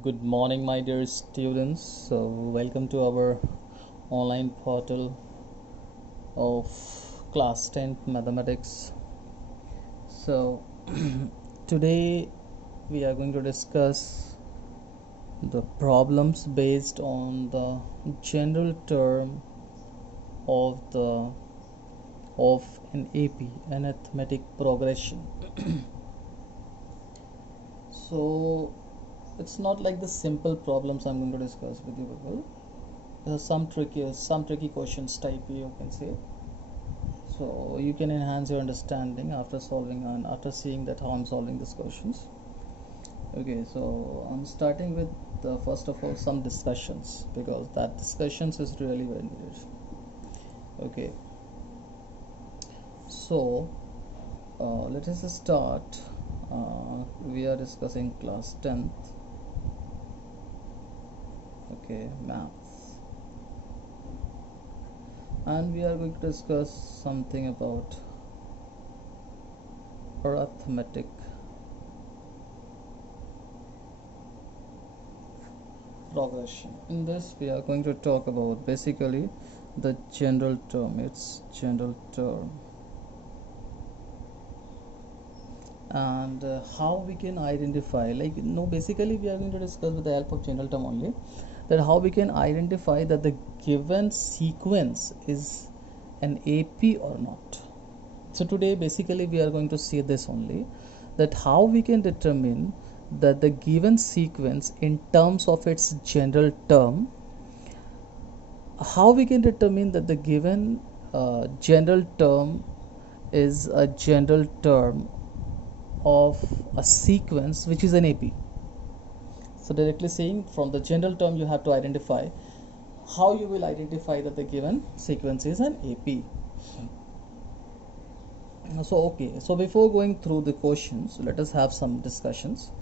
Good morning, my dear students. Welcome to our online portal of class 10th mathematics. So, today we are going to discuss the problems based on the general term of an AP, an arithmetic progression. So, it's not like the simple problems I'm going to discuss with you people. Some tricky questions type you can say, so you can enhance your understanding after solving and after seeing that how I'm solving these questions. Okay, so I'm starting with first of all some discussions, because that discussions is really very needed. Okay, so let us start. We are discussing class 10th. Okay, maths, and we are going to discuss something about arithmetic progression. In this we are going to talk about basically the general term, its general term, and how we can identify, basically we are going to discuss with the help of general term only, that how we can identify that the given sequence is an AP or not. So today basically we are going to see this only, that how we can determine that the given sequence in terms of its general term, how we can determine that the given general term is a general term of a sequence which is an AP. So directly saying, from the general term you have to identify how you will identify that the given sequence is an AP. So before going through the questions, let us have some discussions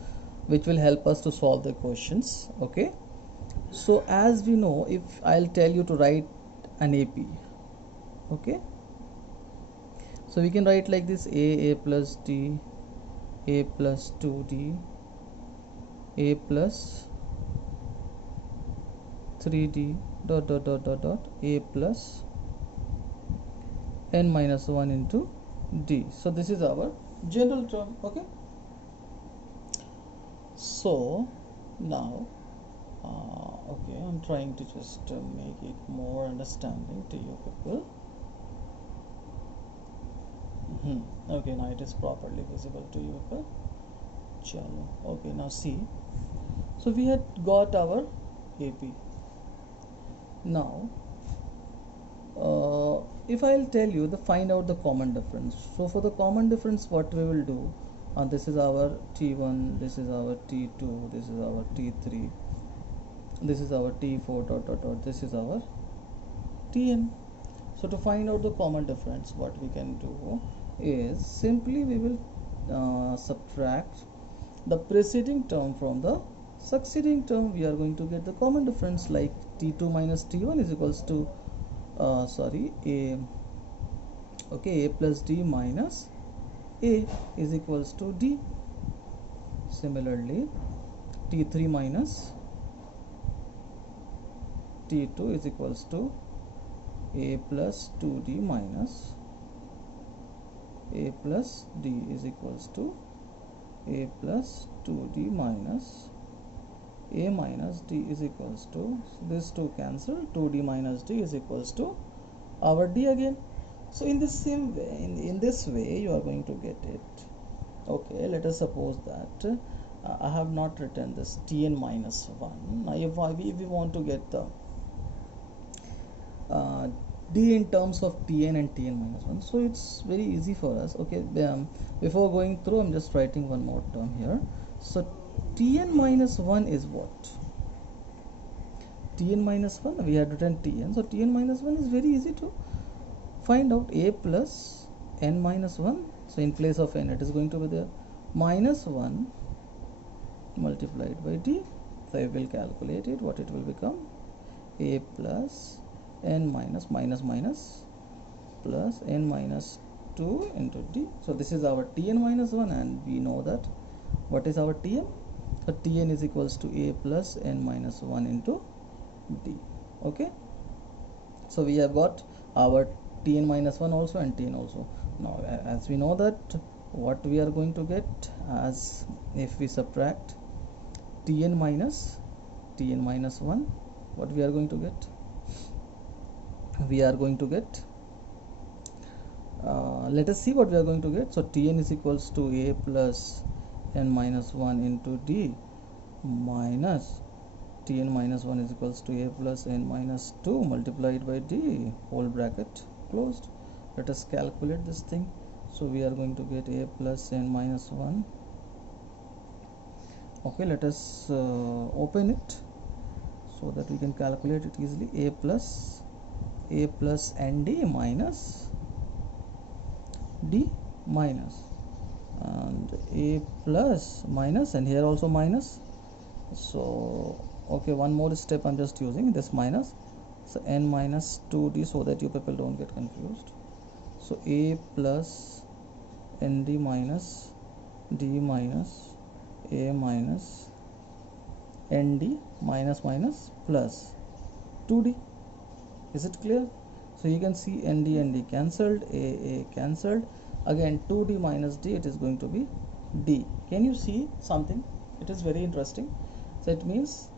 which will help us to solve the questions. Okay, so as we know, if I'll tell you to write an AP, okay, so we can write like this: a plus d, a plus 2d, a plus 3d dot dot dot dot dot a plus n minus 1 into d. So this is our general term. Okay, so now okay, I'm trying to just make it more understanding to you people. Okay, now it is properly visible to you people. Chalo. Okay, now see, so we had got our AP. Now if I'll tell you the find out the common difference, so for the common difference what we will do, this is our T1, this is our T2, this is our T3, this is our T4 dot dot dot, this is our Tn. So to find out the common difference, what we can do is simply we will subtract the preceding term from the succeeding term. We are going to get the common difference, like T2 minus T1 is equals to a plus d minus a is equals to d. Similarly, T3 minus T2 is equals to a plus 2d minus a plus d is equals to a plus 2d minus a minus d is equals to, this 2 cancel, 2d minus d is equals to our d again. So in this same way, in this way you are going to get it. Okay, let us suppose that I have not written this Tn minus 1. Now if we want to get the d in terms of Tn and Tn minus 1, so it's very easy for us. Okay, before going through, I'm just writing one more term here. So Tn minus 1 is what? Tn minus 1, we had written Tn, so Tn minus 1 is very easy to find out. A plus n minus 1, so in place of n it is going to be there minus 1 multiplied by d. So I will calculate it, what it will become, a plus n minus minus minus plus n minus 2 into d. So this is our Tn minus 1, and we know that what is our Tn. So Tn is equals to a plus n minus 1 into d. Okay, so we have got our Tn minus 1 also and Tn also. Now as we know that what we are going to get, as if we subtract Tn minus 1, what we are going to get? We are going to get, let us see what we are going to get. So Tn is equals to a plus n minus 1 into d minus Tn minus 1 is equals to a plus n minus 2 multiplied by d, whole bracket closed. Let us calculate this thing. So we are going to get a plus n minus 1. Okay, let us open it so that we can calculate it easily. A plus nd minus d minus, and a plus minus, and here also minus. So okay, one more step I'm just using this minus, so n minus 2d, so that you people don't get confused. So a plus nd minus d minus a minus nd minus minus plus 2d. Is it clear? So you can see nd cancelled, a cancelled, again 2d minus d, it is going to be d. Can you see something? It is very interesting. So it means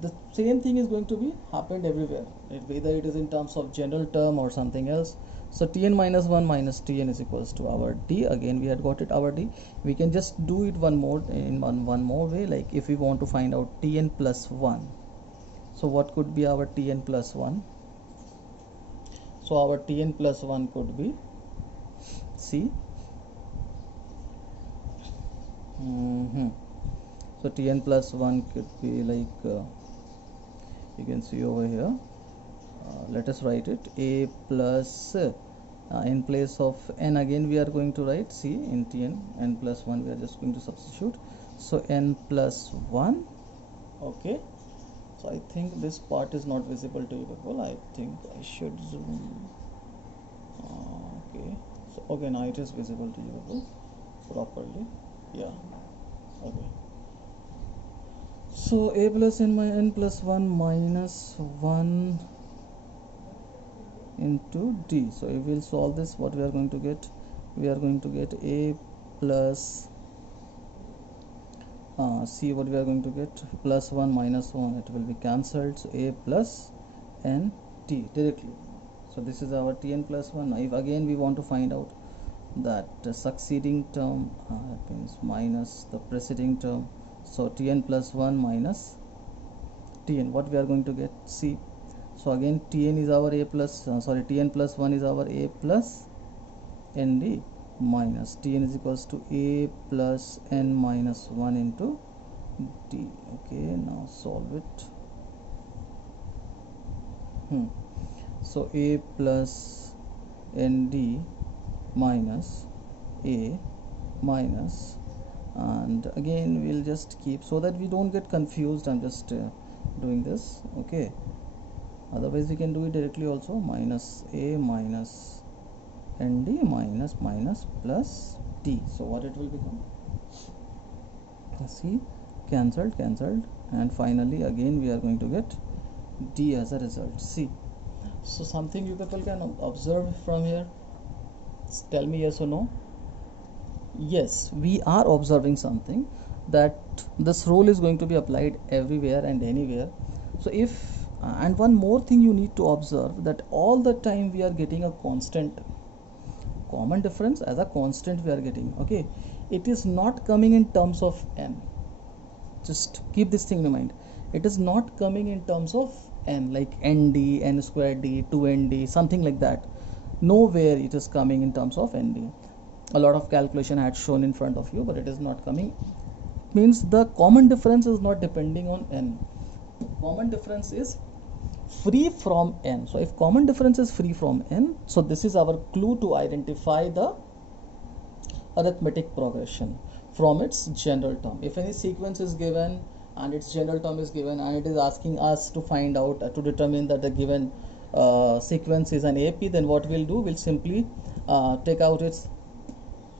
the same thing is going to be happened everywhere, whether it is in terms of general term or something else. So Tn minus 1 minus Tn is equals to our d. Again we had got it our d. We can just do it one more in one more way, like if we want to find out Tn plus 1. So what could be our Tn plus 1? So our Tn plus 1 could be, see, so Tn plus 1 could be like, you can see over here, let us write it, a plus in place of n, again we are going to write, see, in Tn, n plus 1 we are just going to substitute, so n plus 1. Okay, so I think this part is not visible to you people. I think I should zoom. Okay, so okay, now it is visible to you people properly. Yeah, okay. So a plus n plus 1 minus 1 into d. So if we'll solve this, what we are going to get? We are going to get a plus see what we are going to get, plus 1 minus 1, it will be cancelled, so a plus n t directly. So this is our Tn plus 1. Now if again we want to find out that succeeding term, that means minus the preceding term, so Tn plus 1 minus Tn, what we are going to get? See, so again Tn is our a plus Tn plus 1 is our a plus nd minus Tn is equals to a plus n minus 1 into d. Okay, now solve it. So a plus nd minus a minus, and again we'll just keep, so that we don't get confused, I'm just doing this. Okay, otherwise we can do it directly also, minus a minus nd minus minus plus d. So what it will become? See, cancelled, and finally again we are going to get d as a result. See, so something you people can observe from here. Tell me yes or no. Yes, we are observing something, that this rule is going to be applied everywhere and anywhere. So if and one more thing you need to observe, that all the time we are getting a constant, common difference as a constant we are getting. Okay, it is not coming in terms of n. Just keep this thing in mind. It is not coming in terms of n, like nd, n square d, 2nd, something like that. Nowhere it is coming in terms of nd. A lot of calculation I had shown in front of you, but it is not coming. Means the common difference is not depending on n. Common difference is free from n. So if common difference is free from n, so this is our clue to identify the arithmetic progression from its general term. If any sequence is given and its general term is given, and it is asking us to find out to determine that the given sequence is an AP, then what we'll do, we'll simply take out its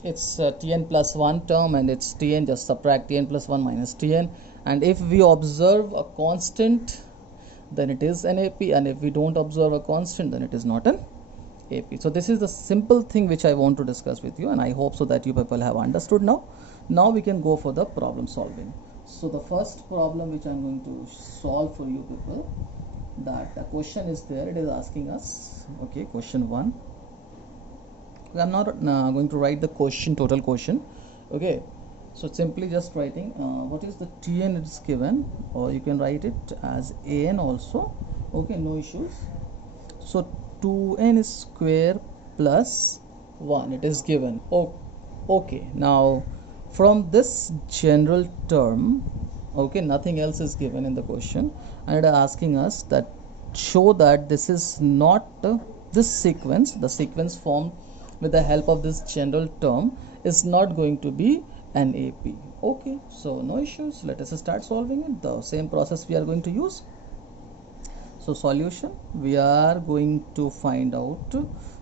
it's Tn plus 1 term, and it's Tn, just subtract Tn plus 1 minus Tn. And if we observe a constant, then it is an AP, and if we don't observe a constant, then it is not an AP. So this is the simple thing which I want to discuss with you, and I hope so that you people have understood now. Now we can go for the problem solving. So the first problem which I'm going to solve for you people, that the question is there, it is asking us, okay, question 1. I'm not going to write the question, total question, okay. So simply just writing what is the Tn it's given, or you can write it as An also, okay, no issues. So 2n square plus 1 it is given. Oh, okay, now from this general term, okay, nothing else is given in the question, and it is asking us that show that this is not this sequence, the sequence formed with the help of this general term is not going to be an AP. Okay, so no issues, let us start solving it. The same process we are going to use. So solution, we are going to find out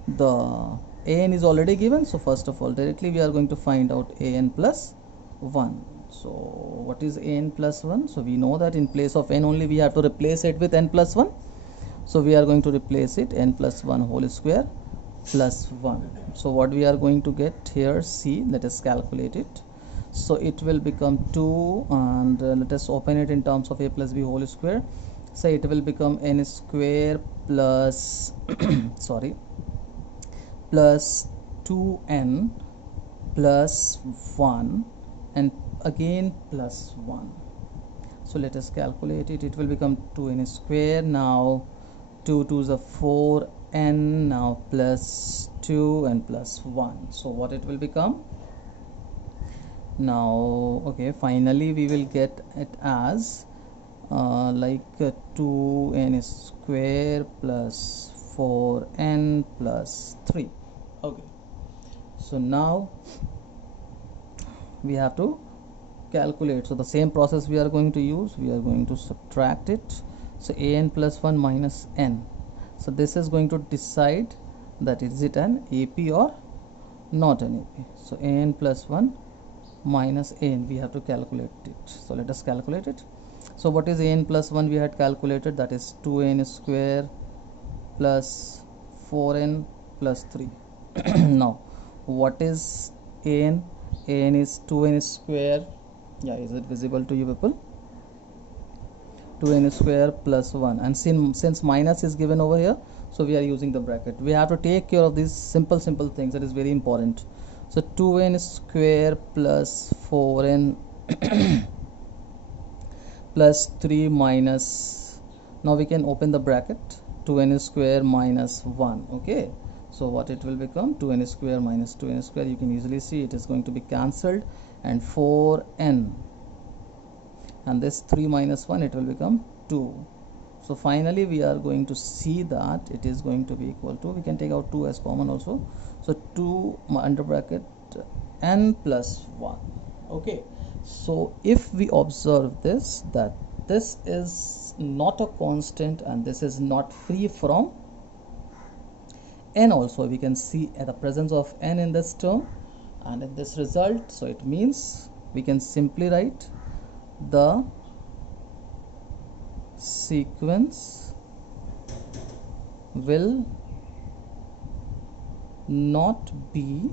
the An is already given, so first of all directly we are going to find out An plus 1. So what is An plus 1? So we know that in place of n only we have to replace it with n plus 1. So we are going to replace it n plus 1 whole square plus 1. So what we are going to get here, see, let us calculate it. So it will become 2, and let us open it in terms of a plus b whole square. So it will become n square plus sorry, plus 2n plus 1 and again plus 1. So let us calculate it. It will become 2n square. Now 2 2 is a 4, n now plus 2 and plus 1. So what it will become now, okay, finally we will get it as like 2n square plus 4n plus 3. Okay, so now we have to calculate. So the same process we are going to use, we are going to subtract it. So an plus 1 minus n. So this is going to decide that is it an AP or not an AP. So an plus 1 minus an, we have to calculate it. So let us calculate it. So what is an plus 1 we had calculated, that is 2n square plus 4n plus 3. Now what is an? An is 2n square, yeah, is it visible to you people? 2n square plus 1, and since minus is given over here, so we are using the bracket. We have to take care of these simple things, that is very important. So 2n square plus 4n plus 3 minus, now we can open the bracket, 2n square minus 1. Okay, so what it will become, 2n square minus 2n square, you can easily see it is going to be cancelled, and 4n, and this 3 minus 1, it will become 2. So finally we are going to see that it is going to be equal to, we can take out 2 as common also, so 2 under bracket n plus 1. Okay, so if we observe this, that this is not a constant and this is not free from n also, we can see at the presence of n in this term and in this result. So it means we can simply write the sequence will not be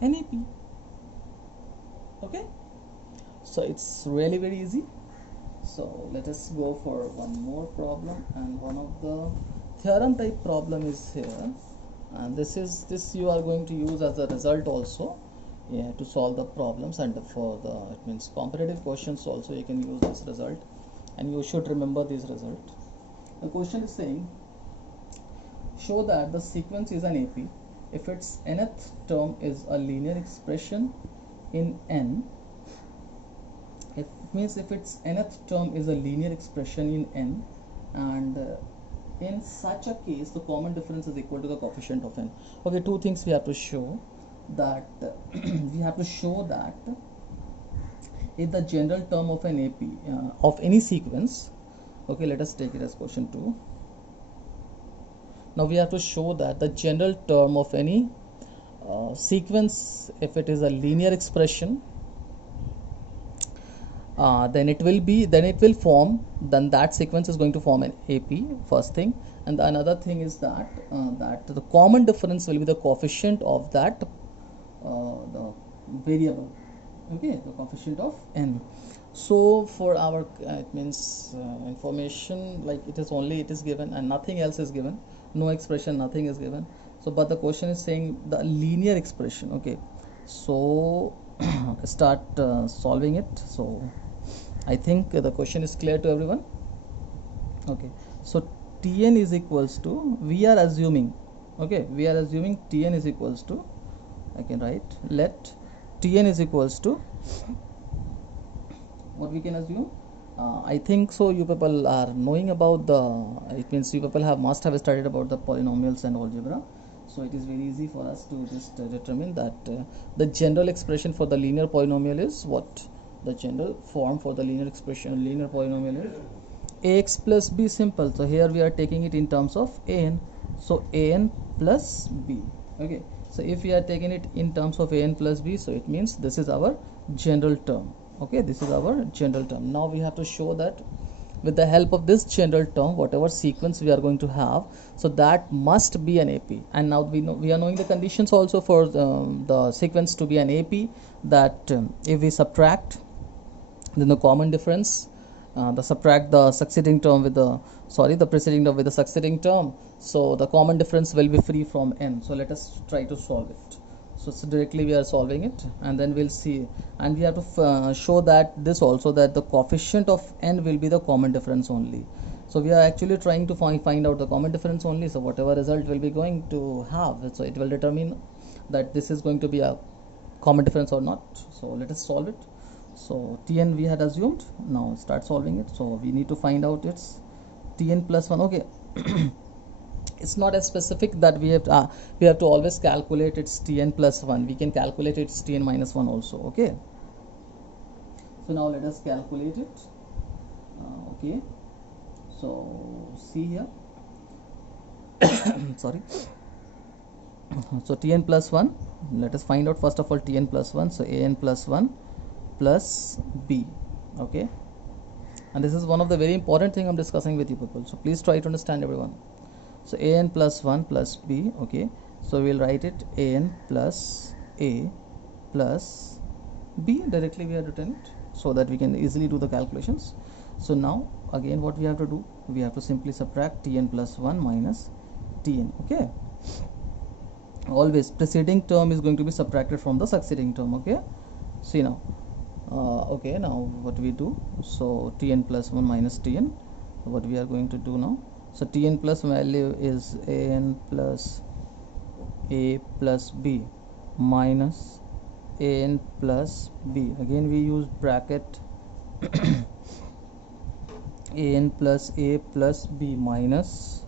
an AP. Okay, so it's really very easy. So let us go for one more problem, and one of the theorem type problem is here, and this you are going to use as a result also, yeah, to solve the problems, and for the, it means competitive questions also you can use this result, and you should remember this result. The question is saying, show that the sequence is an AP if its nth term is a linear expression in n. It means if its nth term is a linear expression in n, and in such a case the common difference is equal to the coefficient of n. Okay, two things we have to show, that we have to show that if the general term of an AP of any sequence, okay, let us take it as question 2. Now we have to show that the general term of any sequence, if it is a linear expression, then it will form, then that sequence is going to form an AP, first thing. And another thing is that that the common difference will be the coefficient of that the variable, okay, the coefficient of n. So for our it means information, like it is given and nothing else is given, no expression, nothing is given. So but the question is saying the linear expression, okay. So start solving it. So I think the question is clear to everyone. Okay, so Tn is equals to, we are assuming, okay, we are assuming Tn is equals to, I can write, let Tn is equals to, what we can assume, I think so you people are knowing about the, it means you people must have studied about the polynomials and algebra. So it is very easy for us to just determine that the general expression for the linear polynomial is what? The general form for the linear expression, linear polynomial is ax plus b, simple. So here we are taking it in terms of an, so an plus b, okay. So if we are taking it in terms of an plus b, so it means this is our general term, okay, this is our general term. Now we have to show that with the help of this general term, whatever sequence we are going to have, so that must be an AP. And now we are knowing the conditions also for the sequence to be an AP, that if we subtract, then the common difference, subtract the succeeding term with the, sorry, the preceding term with the succeeding term, so the common difference will be free from n. So let us try to solve it. So directly we are solving it, and then we'll see, and we have to show that this also, that the coefficient of n will be the common difference only. So we are actually trying to find out the common difference only. So whatever result will be going to have, so it will determine that this is going to be a common difference or not. So let us solve it. So Tn we had assumed, now start solving it. So we need to find out its Tn plus 1, okay. It's not as specific that we have to always calculate its Tn plus 1. We can calculate its Tn minus 1 also, okay. So now let us calculate it. Okay, so see here. Sorry. So Tn plus 1, let us find out first of all Tn plus 1. So an plus 1 plus b, okay. And this is one of the very important thing I'm discussing with you people, so please try to understand, everyone. So an plus 1 plus b, okay. So we'll write it an plus a plus b, directly we have written it so that we can easily do the calculations. So now again what we have to do, we have to simply subtract Tn plus 1 minus Tn, okay. Always preceding term is going to be subtracted from the succeeding term, okay. See now, okay, now what we do, so Tn plus 1 minus Tn, what we are going to do now, so Tn plus value is an plus a plus b minus an plus b, again we use bracket an plus a plus b minus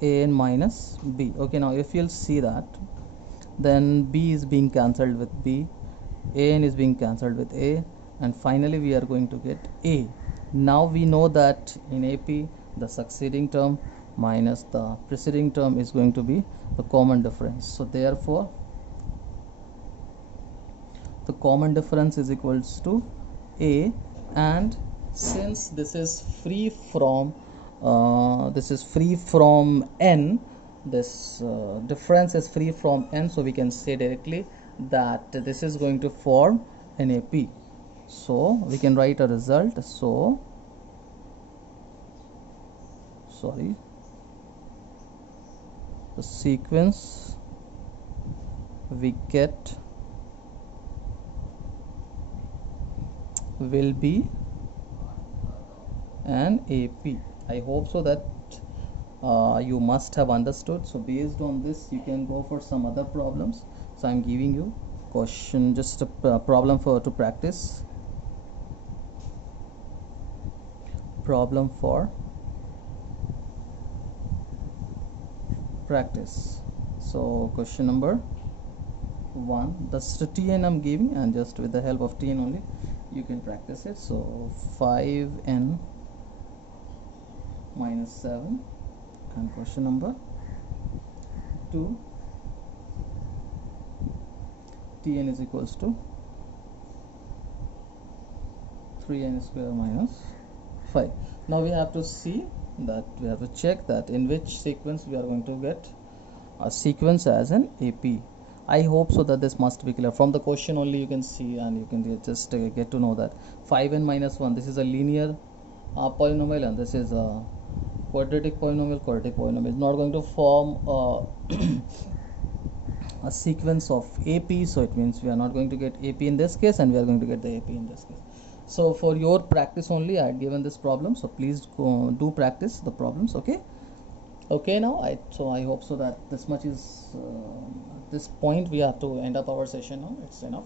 an minus b, okay. Now if you'll see that, then b is being cancelled with b, an is being cancelled with a, and finally we are going to get a. Now we know that in AP the succeeding term minus the preceding term is going to be the common difference. So therefore the common difference is equals to a, and since this is free from n, this difference is free from n, so we can say directly that this is going to form an AP. So we can write a result. So sorry, the sequence we get will be an AP. I hope so that you must have understood. So based on this you can go for some other problems. So I'm giving you question, just a problem to practice. Problem for practice. So question number 1, the Tn I'm giving, and just with the help of Tn only you can practice it. So 5n minus 7, and question number 2, Tn is equals to 3n square minus 5. Now we have to see that, we have to check that in which sequence we are going to get a sequence as an AP. I hope so that this must be clear. From the question only you can see, and you can just get to know that 5n minus 1, this is a linear polynomial, and this is a quadratic polynomial. Quadratic polynomial is not going to form a sequence of AP, so it means we are not going to get AP in this case, and we are going to get the AP in this case. So for your practice only I had given this problem, so please go do practice the problems. Okay, now I hope so that this much is at this point we have to end up our session now. It's enough.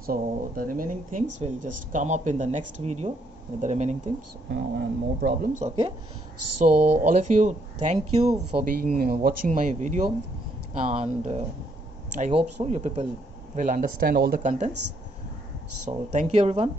So the remaining things will just come up in the next video with the remaining things and more problems. Okay, so all of you, thank you for being watching my video, and I hope so you people will understand all the contents. So thank you everyone.